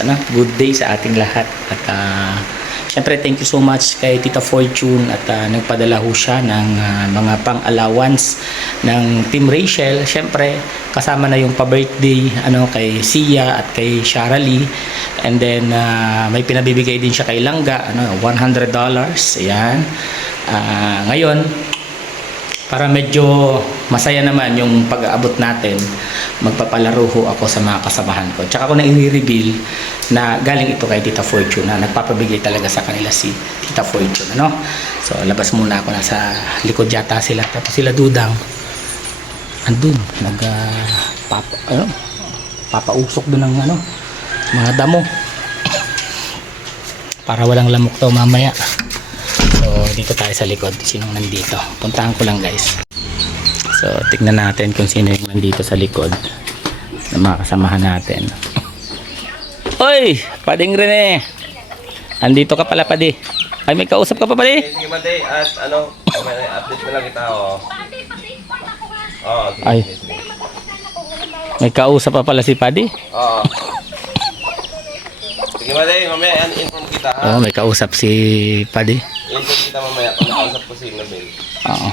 ano, good day sa ating lahat. At syempre thank you so much kay Tita Fortune at nagpadala ho siya ng mga pang-allowance ng Team Rachel. Syempre kasama na yung pa-birthday ano, kay Sia at kay Shara Lee. And then may pinabibigay din siya kay Langga, ano, $100. Ayan. Ngayon, para medyo masaya naman yung pag-aabot natin, magpapalaro ho ako sa mga kasamahan ko. Tsaka ako na i-reveal na galing ito kay Tita Fortune, na nagpapabigay talaga sa kanila si Tita Fortune, ano? So labas muna ako, nasa likod yata sila, tapos sila Dudang andun papausok doon ng ano, mga damo para walang lamok daw mamaya. So dito tayo sa likod, sinong nandito, puntahan ko lang guys. So tignan natin kung sino yung nandito sa likod na mga kasamahan natin. Oy, Pading Rene, andito ka pala, Padi. Ay, may kausap ka pa, Padi? Sige, Mate, at ano, may update na lang kita, oh. Sige, ay, sige. may kausap pa pala si Padi? Oo. Sige, Mate, mamaya inform kita, ha? Oo, may kausap si Padi. Inform kita mamaya kung nakausap ko si Nabel. Oo.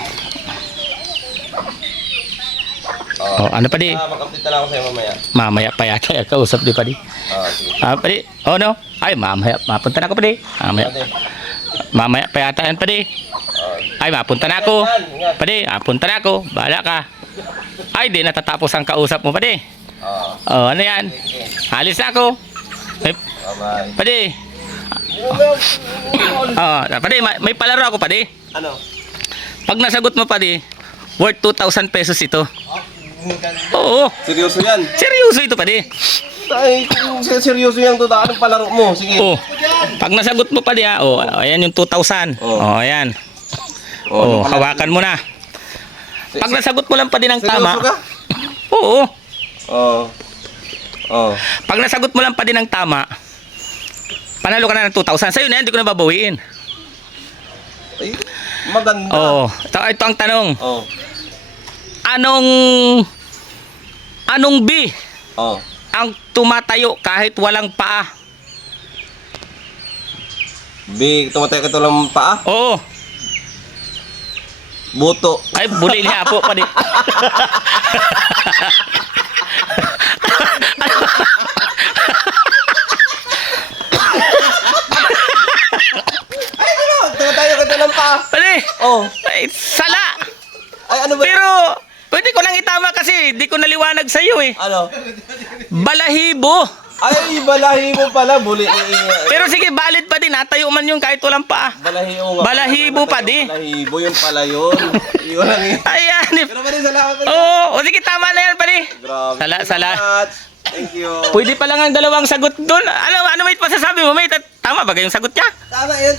Oh, ano, Padi? Mag-update na lang ako sa'yo mamaya. Mamaya pa yata yung kausap di, Padi. Sige. Padi? Oh, no? Ay, mamaya. Mapunta na ako, Padi. Mate. Mamaya pa yata yan, Padi. Ay, mapunta na ako. Padi, mapunta na ako. Bahala ka. Ay, di natatapos ang kausap mo, Padi. Oh, ano yan? Alis na ako. Bye-bye. Padi. Padi, may palaro ako, Padi. Ano? Pag nasagot mo, Padi, worth 2,000 pesos ito. Oo. Seryoso yan? Seryoso ito, Padi. Ay, kung seryoso yan, anong palaro mo? Sige. Oh. Pag nasagot mo, Padi, ha. Oh, ayan yung 2,000. Oh, ayan. Oh, hawakan mo na. Pag nasagot mo lang, Padi, ng tama. Seryoso ka? Oo. Oo. Pag nasagot mo lang, Padi, ng tama, panalo ka na ng 2,000. Sa'yo na yan, hindi ko na babawiin. Ay, maganda. Oo. Ito ang tanong. Oo. Anong B Oo. ang tumatayo kahit walang paa? Big, tumatay ka ito lang paa? Oo. Buto. Ay, buli niya po, Padi. Tumatay ka ito lang paa? Padi. Oo. Ay, sala. Ay, ano ba? Pero, pwede ko nang itama kasi di ko naliwanag sa'yo eh. Ano? Balahibo. Ay, balahibo pala. Buli. Pero sige, valid pa din. Natayo man yung kahit walang paa. Balahibo nga. Balahibo pa di. Balahibo yun pala yun. Yun lang yun. Ayan. Pero pa rin, salamat. Oo, sige, tama na yan, Padi. Grabe. Sala. Thank you. Pwede pa lang ang dalawang sagot doon. Ano may pasasabi mo, mate? Tama ba yung sagot niya? Tama yun.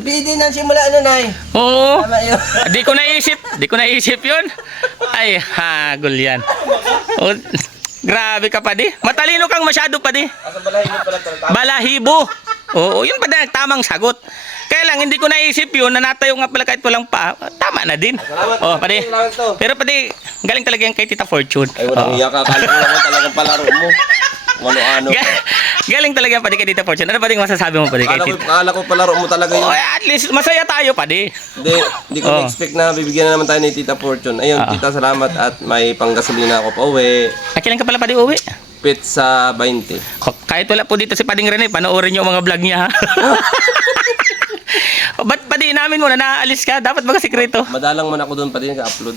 Bidi ng simula, ano, Nay? Oo. Tama yun. Di ko naisip yun. Ay, hagol yan. Oh, grabe ka, Padi. Matalino kang masyado, Padi. Asa balahibo pala ito? Balahibo. Oo, yun pa din ang tamang sagot. Kaya lang, hindi ko naisip yun na natayo nga pala kahit walang paa. Tama na din. Salamat. Oh, Padi. Salamat to. Pero, Padi, galing talaga yan kay Tita Fortune. Ay, walang iyak ka. Kala ko naman talagang palaro mo. Ano-ano. Galing talaga yan, Padi, kay Tita Fortune. Ano, Padi, masasabi mo, Padi, kay Tita? Kala ko palaro mo talaga yun. Oh, at least, masaya tayo, Padi. Hindi ko na-expect na bibigyan na naman tayo ni Tita Fortune. Ayun, Tita, salamat at may panggasolina ako pa uwi. Kailan ka pala, Padi, uwi? Pizza 20. Kahit wala po dito si Pading Rene, panoorin niyo ang mga vlog niya, ha? Ba't Padi, namin mo na naaalis ka? Dapat magkasikreto. Madalang man ako doon pa din naka-upload.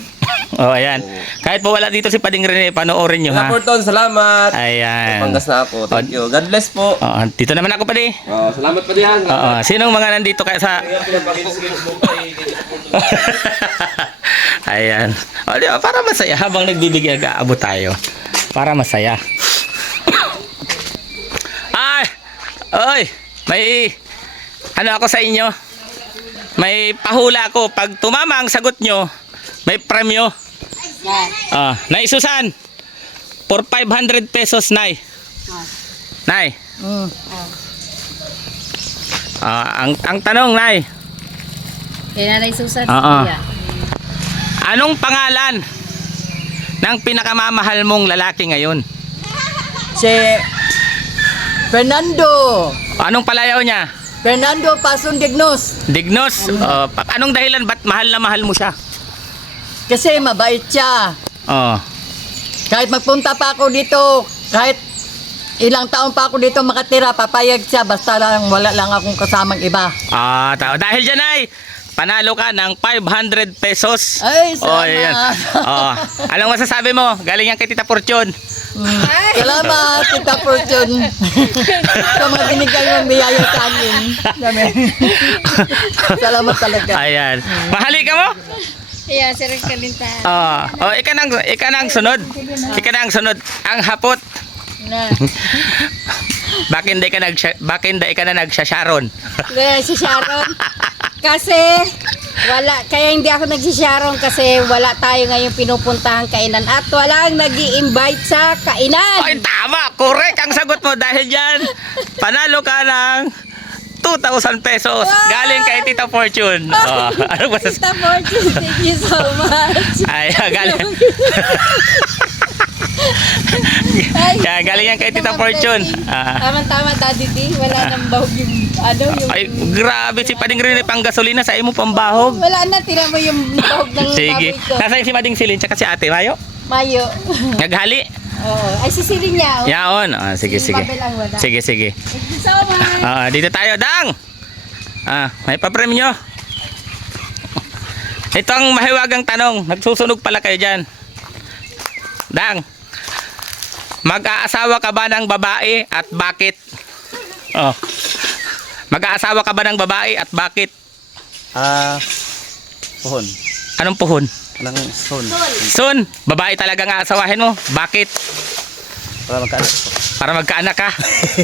Oh, ayan. Kahit po wala dito si Pading Rene, panoorin niyo, Tita ha? Fortune, salamat. Ayan. Panggas na ako. Thank you. God bless po. Dito naman ako, Padi. Salamat pa diyan. Sinong mga nandito kaya sa... Ayan. O, di ba? Para masaya habang nagbibigay aabot tayo. Para masaya. Ay! Oy! May... Ano ako sa inyo? May pahula ako. Pag tumama ang sagot nyo, may premyo. Nay Susan, for 500 pesos, Nay. Nay. Ang tanong, Nay. Kaya Nanay Susan. Oo. Anong pangalan ng pinakamamahal mong lalaki ngayon? Si Fernando. Anong palayaw niya? Fernando Pason Dignos. Dignos. Anong dahilan ba't mahal na mahal mo siya? Kasi mabait siya. Oh. Kahit magpunta pa ako dito, kahit ilang taon pa ako dito makatira, papayag siya basta lang wala lang akong kasamang iba. Dahil dyan ay panalo ka ng 500 pesos. Ay, salamat. Ayan. Anong masasabi mo? Galing yan kay Tita Fortune. Salamat, Tita Fortune. Sa mga binigay mong biyaya sa amin. Dami. Salamat talaga. Ayan. Mahali ka mo? Iya, sir kalinta. Ika na ang sunod. Ika na ang sunod. Ang hapot. Na. Bakit hindi ka na nagsasharon? Si Sharon. Kasi kaya hindi ako nagsisharon kasi wala tayo ngayon pinupuntahang kainan at walang nag-i-invite sa kainan. Ay, tama. Correct ang sagot mo dahil dyan. Panalo ka ng 2,000 pesos galing kay Tita Fortune. Ano ba sa... Tita Fortune, thank you so much. Ay, galing. Kaya galing yan kay Tita Fortune. Tama-tama, Daddy D. Wala nang bahog yung yung... Ay, grabe si Pading Rene pang gasolina sa imo pambahog. Wala na, tira mo yung bahog ng Sige. baboy ko. Nasaan si Mading Silin tsaka si Ate Mayo? Mayo. Naghali. Oo. Ay, sisirin niya. Yaon. Sige, Si sige. Mabel ang wala. Sige, sige. Thank you so much. Dito tayo, Dang. May papremyo. Ito ang mahiwagang tanong. Nagsusunog pala kayo dyan. Dang. Mag-aasawa ka ba ng babae at bakit? Mag-aasawa ka ba ng babae at bakit? Puhon. Anong puhon? Walang son. Son, babae talaga nga asawahin mo. Bakit? Para magkaanak ko. Para magkaanak ka?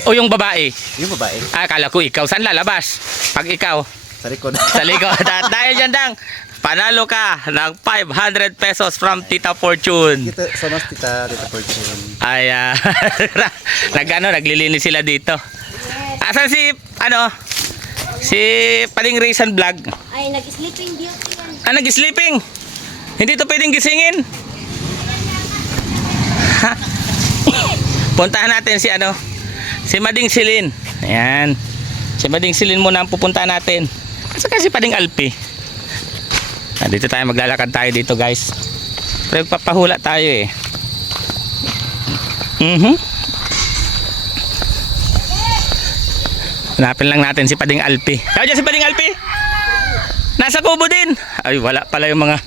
O yung babae? Yung babae. Akala ko ikaw. Saan lalabas? Pag ikaw? Sa likod. Sa likod. Dahil dyan, Dang, panalo ka ng 500 pesos from Tita Fortune. Dito, sa mas Tita Fortune. Ay, naglilinis sila dito. Asan si Pading Raysan Vlog? Ay, nag-sleeping beauty yan. Nag-sleeping? Hindi to pwedeng gisingin. Puntahan natin si Mading Silin. Ayan. Si Mading Silin muna ang pupuntahan natin. Saka si Pading Alpi. Dito tayo, maglalakad tayo dito, guys. Pero papahula tayo eh. Hanapin lang natin si Pading Alpi. Kaya dyan si Pading Alpi? Nasa kubo din. Ay, wala pala yung mga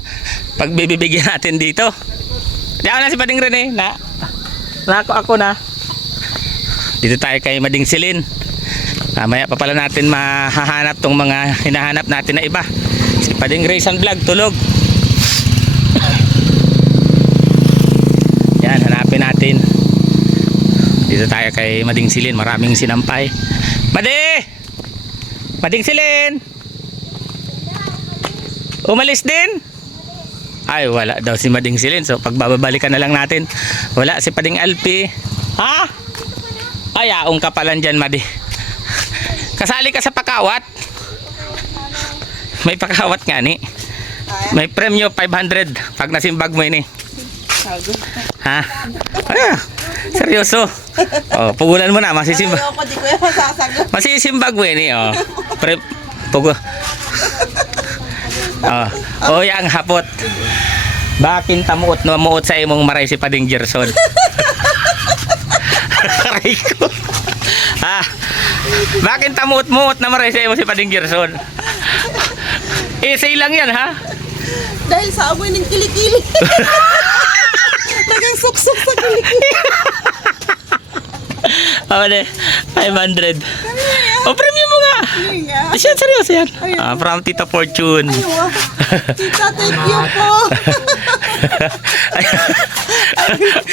pagbibigyan natin dito. Diyan na si Pading Rene. Ako na. Dito tayo kay Mading Silin. Mamaya pa pala natin mahahanap tong mga hinahanap natin na iba. Si Pading Raysan Vlog, tulog. Yan, hanapin natin. Dito tayo kay Mading Silin. Maraming sinampay. Mading Silin! Umalis din? Ay, wala daw si Mading Silin. So, pagbabalikan na lang natin. Wala si Pading Alpi. Ha? Ay, aong kapalan dyan, Madi. Kasali ka sa pakawat? May pakawat nga ni. May premyo 500 pag nasimbag mo ini. Ha? Seryoso. Pugulan mo na, masisimbag. Masisimbag mo ini, yang hapot. Bakin tamuot na mamuot sa imong maray si Pading Gerson. Aray ko. Bakin tamuot-muot na maray sa imong si Pading Gerson. Essay lang yan, ha? Dahil sa amoy ng kilikili. Nagang suksok sa kilikili. 500. Premium mo nga. Siya, seryoso yan. From Tita Fortune. Tita, thank you po.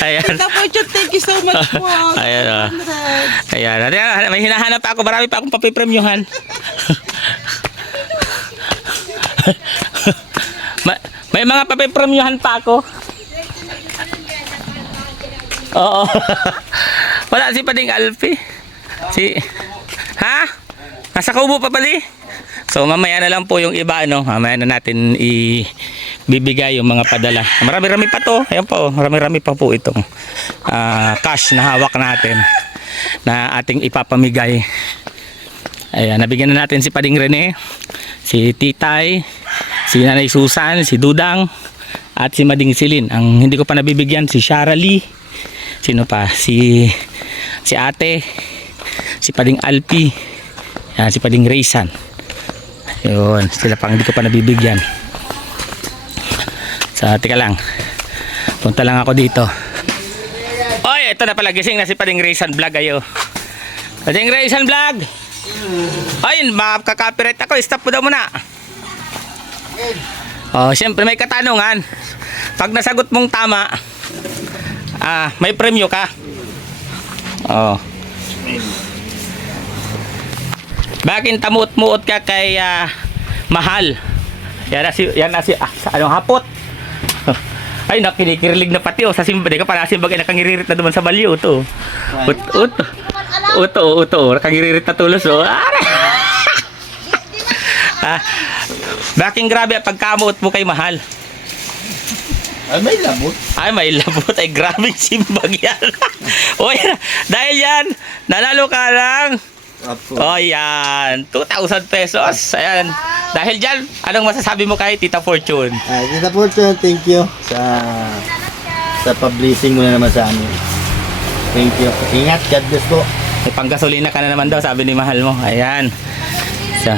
Ayan. Tita Fortune, thank you so much po. Ayan. Ayan. May hinahanap pa ako. Marami pa akong papipremyuhan. May mga papipremyuhan pa ako. Oo. Wala si Pading Alpi. Ha? Nasa kubo pa pali? So mamaya na lang po yung iba, mamaya na natin ibibigay yung mga padala. Marami-rami pa to. Ayan po, marami-rami pa po itong cash na hawak natin. na ating ipapamigay. Ayan, nabigyan na natin si Pading Rene, si Titay, si Nanay Susan, si Dudang, at si Mading Silin. Ang hindi ko pa nabibigyan, si Shara Lee, sino pa? Si Ate, si Pading Alpi, yan, si Pading Raysan. Yun, sila pang hindi ko pa nabibigyan. So, tika lang. Punta lang ako dito. Oy, ito na pala, gising na si Pading Raysan Vlog ayo. Pading Raysan Vlog! Ayun, makaka-copyright ako. Stop mo daw muna. Oh, siyempre may katanungan. Pag nasagot mong tama, may premyo ka. Oh. Bakit tamuot-muot ka kay Mahal? Yan na si anong hapot? Ay, nakinikirilig na pati sa simba. Di ka para simba kaya nakangiririt na naman sa balyo to. Uto, nakangiririt na tulos oh. Bakit grabe ang pagkamuot mo kay Mahal? Ay, may labot. Ay, grabing simbag yan. Oy, dahil yan, nanalo ka lang. Oh, yan. 2,000 pesos. Ayan. Dahil dyan, anong masasabi mo kay Tita Fortune? Tita Fortune, thank you sa pa-blessing mo na naman sa amin. Thank you. Ingat, God bless po. May panggasolina ka na naman daw, sabi ni Mahal mo. Ayan. So,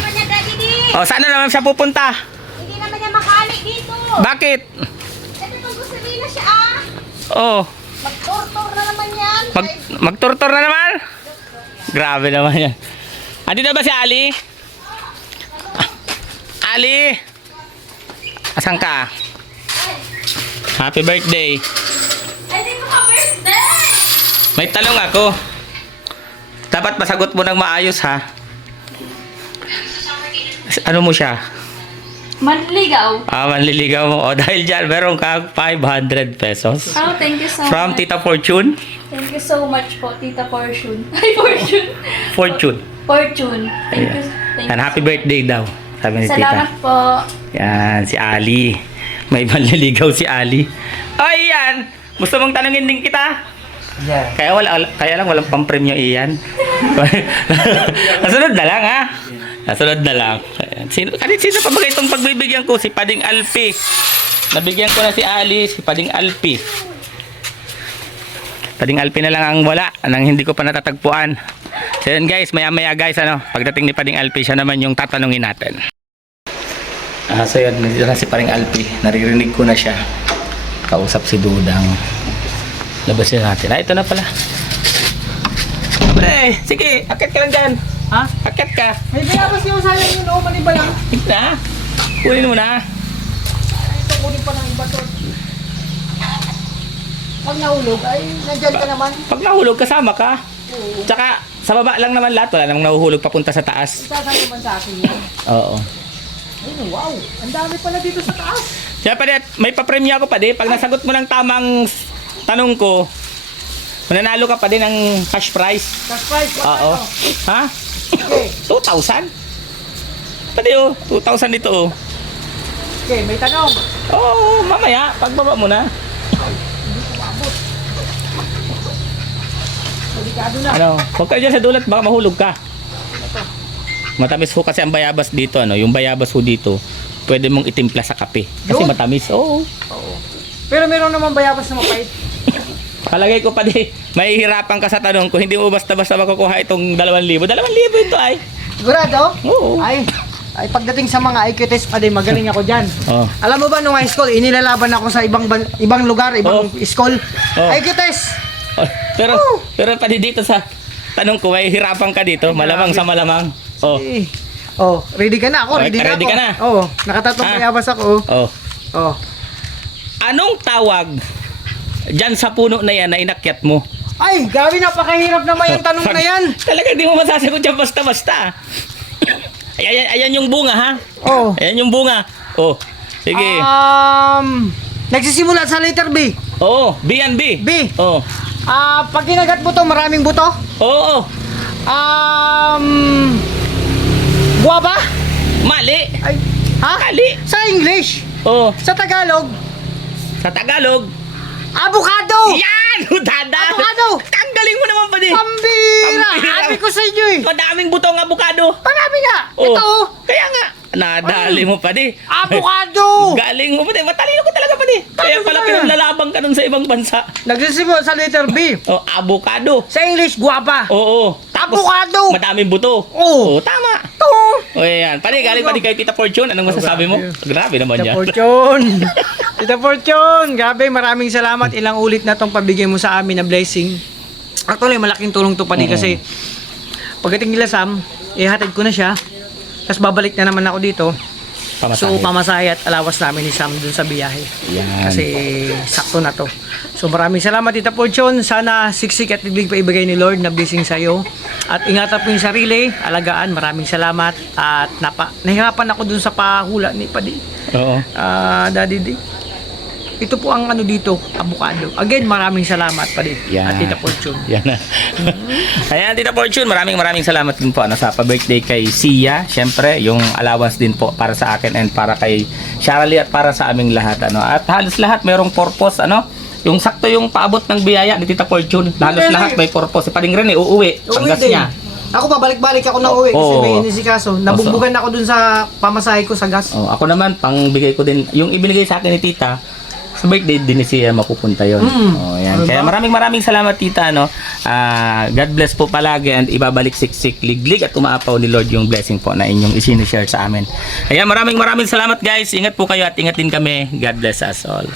saan na naman siya pupunta? Hindi naman niya makali dito. Bakit? Ito pag gusto na siya Oh, Mag-tortor na naman yan. magturtor na naman? Grabe naman yan. Andito ba si Ali? Ali? Asan ka? Happy birthday. Ay, di ko ka-birthday! May tanong ako. Dapat masagot mo ng maayos ha. Ano mo siya? Manligaw. Manliligaw mo. O dahil dyan, meron kang 500 pesos. Oh, thank you so From much. Tita Fortune. Thank you so much po, Tita Fortune. Ay, Fortune. Fortune. Fortune. Thank you. Thank And you. happy birthday daw. Sabi ni Salamat Tita. po. Yan, si Ali. May manliligaw si Ali. Ay, yan. Gusto mong tanungin din kita? Yeah. Kaya lang walang pampremyo iyan. Nasunod na lang ha. Nasunod na lang. Ayan. Sino pa ba itong pagbibigyan ko? Si Pading Alpi. Nabigyan ko na si Ali, si Pading Alpi. Pading Alpi na lang ang wala, nang hindi ko pa natatagpuan. So yun guys, maya guys, pagdating ni Pading Alpi, siya naman yung tatanungin natin. So yun, nandito na si Pading Alpi. Naririnig ko na siya. Kausap si Dudang. Labasin natin. Ito na pala. Pre, sige, akit ka lang dyan. Ha? Akit ka. May binabas niyo sa akin yun, maniba lang. Ito na. Kunin mo na. Ito, kunin pa ng iba to. Pag nahulog, ay nandyan ka naman. Pag nahulog, kasama ka. Tsaka, sa baba lang naman lahat. Wala namang nahuhulog papunta sa taas. Isasama naman sa akin yan. Oo. Ay, wow, ang dami pala dito sa taas. Kaya pa may papremyo ako pa di. Pag nasagot mo ng tamang tanong ko, mananalo ka pa din ng cash prize. Cash prize, Oo. Ha? Okay. 2,000? Pwede oh. 2,000 dito oh. Okay, may tanong. Oo, mamaya. Pagbaba mo na. Delikado na. Ano? Huwag ka dyan sa dulat. Baka mahulog ka. Matamis ho kasi ang bayabas dito. Yung bayabas ho dito, pwede mong itimpla sa kape. Kasi Yun. matamis. Oo. Pero meron naman bayabas na mapait. Palagay ko pa di, mahihirapan ka sa tanong ko. Hindi mo basta-basta makukuha itong 2,000. 2,000 ito ay. Sigurado? Oo. Ay, pagdating sa mga IQ test pa din, magaling ako dyan. Oh. Alam mo ba, nung high school, inilalaban ako sa ibang lugar, ibang school. Oh. IQ test! Oh, pero pa di dito sa tanong ko, mahihirapan ka dito. Malamang sa malamang. Oh. Eh. Oh, ready ka na ako, ready na Ready ako. ka na? Oo, nakatatlong Ah. bayabas ako. Oh. Oh. Anong tawag dyan sa puno na yan na inakyat mo? Ay, grabe, napakahirap naman yung tanong na yan. Talaga di mo masasagot yan basta-basta. Ayan yung bunga ha. Oh. Ayan yung bunga. Oh. Sige. Nagsisimula sa letter B. Oo. B and B. B. Oh. Pag kinagat buto, maraming buto. Oo. Guwaba? Mali. Ay, ha? Mali. Sa English. Oh. Sa Tagalog. Sa Tagalog. Avocado! Yan! Dada! Avocado! Ang galing mo naman, padi! Pambira! Pambira. Sabi ko sa inyo eh. Madaming butong avocado! Marami nga. Oh, Ito. kaya nga, nadali mo, padi! Avocado! Galing mo, padi! Matalino ko talaga, padi! Kaya pala ba yan? pinaglalabang ka nun sa ibang bansa. Nagsisimula sa letter B. Oh, avocado! Sa English, guwapa. Oo. Avocado! Madaming buto. Oo. Oo, tama. Ito. O yan. Padi, galing padi kay Tita Fortune. Anong masasabi mo? Grabe naman Tita yan. Fortune. Tita Fortune. Grabe, maraming salamat. Ilang ulit na tong pabigay mo sa amin na blessing. Actually, malaking tulong to pa din kasi pagdating nila Sam, ihatid ko na siya. Tapos babalik na naman ako dito. So, pamasahe at alawas namin ni Sam dun sa biyahe. Yan. Kasi sakto na to. So maraming salamat Tita Fortune. Sana siksik at bibig pa ibigay ni Lord na blessing sa iyo. At ingatan po yung sarili, alagaan. Maraming salamat. At nahirapan ako dun sa pahula ni Padi. Oo. Daddy D. Ito po ang ano dito, avocado. Again, maraming salamat Padi. Yan. At Tita Fortune. Yan na. Ayan, Tita Fortune, maraming salamat din po sa pa-birthday kay Sia. Siyempre, yung allowance din po para sa akin and para kay Shirley at para sa aming lahat. At halos lahat mayroong purpose. Yung sakto yung paabot ng biyaya ni Tita Fortune. Halos lahat may purpose. Si Pading Rene, uuwi. Panggas din. niya. Ako pabalik-balik ako na uwi kasi may inisikaso. Nabugbugan ako dun sa pamasahe ko sa gas. Ako naman, pangbigay ko din. Yung ibinigay sa akin ni Tita, sa birthday din ni Sia mapupunta yun. Yan. Kaya maraming salamat Tita. God bless po palagi and ibabalik siksik, liglig at umaapaw ni Lord yung blessing po na inyong isinishare sa amin. Kaya maraming salamat guys. Ingat po kayo at ingat din kami. God bless us all.